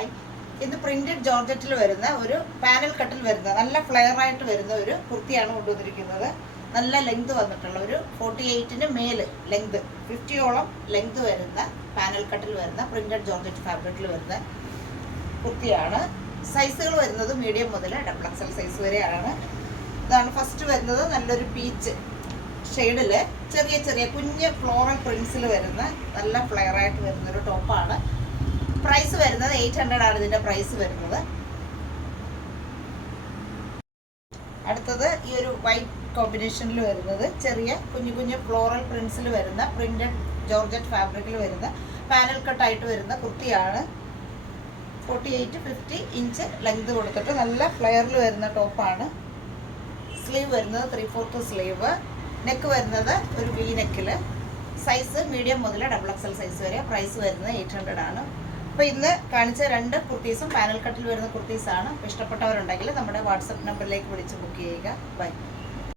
Hi. ഇന്ന് printed ജോർജറ്റിൽ വരുന്ന ഒരു പാനൽ കട്ടിൽ വരുന്ന നല്ല ഫ്ലെയർ ആയിട്ട് വരുന്ന ഒരു കുർത്തിയാണ് കൊണ്ടുവന്നിരിക്കുന്നത്. നല്ല ലെങ്ത് വന്നിട്ടുള്ള ഒരു 48-ന് മേല് ലെങ്ത്, 50-ഓളം ലെങ്ത് വരുന്ന പാനൽ കട്ടിൽ വരുന്ന പ്രിന്റഡ് ജോർജറ്റ് ഫാബ്രിക്കിൽ വരുന്ന കുർത്തിയാണ്. സൈസുകൾ വരുന്നത് മീഡിയം മുതൽ XXL സൈസ് വരെയാണ്. ഇതാണ് ഫസ്റ്റ് വരുന്നത്. നല്ലൊരു പീച്ച് ഷെയ്ഡിൽ ചെറിയ ചെറിയ കുഞ്ഞ് ഫ്ലോറൽ പ്രിൻസിൽ വരുന്ന നല്ല ഫ്ലെയർ ആയിട്ട് വരുന്നൊരു ടോപ്പാണ്. പ്രൈസ് വരുന്നത് 800 ആണ് ഇതിൻ്റെ പ്രൈസ് വരുന്നത്. അടുത്തത് ഈ ഒരു വൈറ്റ് കോമ്പിനേഷനിൽ വരുന്നത് ചെറിയ കുഞ്ഞു കുഞ്ഞു ഫ്ലോറൽ പ്രിൻസിൽ വരുന്ന പ്രിന്റഡ് ജോർജറ്റ് ഫാബ്രിക്കിൽ വരുന്ന പാനൽ കട്ടായിട്ട് വരുന്ന കുർത്തിയാണ്. 48-50 ഇഞ്ച് ലെങ്ത് കൊടുത്തിട്ട് നല്ല ഫ്ലെയറിൽ വരുന്ന ടോപ്പാണ്. സ്ലീവ് വരുന്നത് 3/4 സ്ലീവ്. നെക്ക് വരുന്നത് ഒരു വി നെക്കിൽ. സൈസ് മീഡിയം മുതൽ XXL സൈസ് വരെ. പ്രൈസ് വരുന്നത് 800 ആണ്. അപ്പോൾ ഇന്ന് കാണിച്ച 2 കുർത്തീസും പാനൽ കട്ടിൽ വരുന്ന കുർത്തീസാണ്. ഇഷ്ടപ്പെട്ടവരുണ്ടെങ്കിൽ നമ്മുടെ വാട്സപ്പ് നമ്പറിലേക്ക് വിളിച്ച് ബുക്ക് ചെയ്യുക. ബൈ.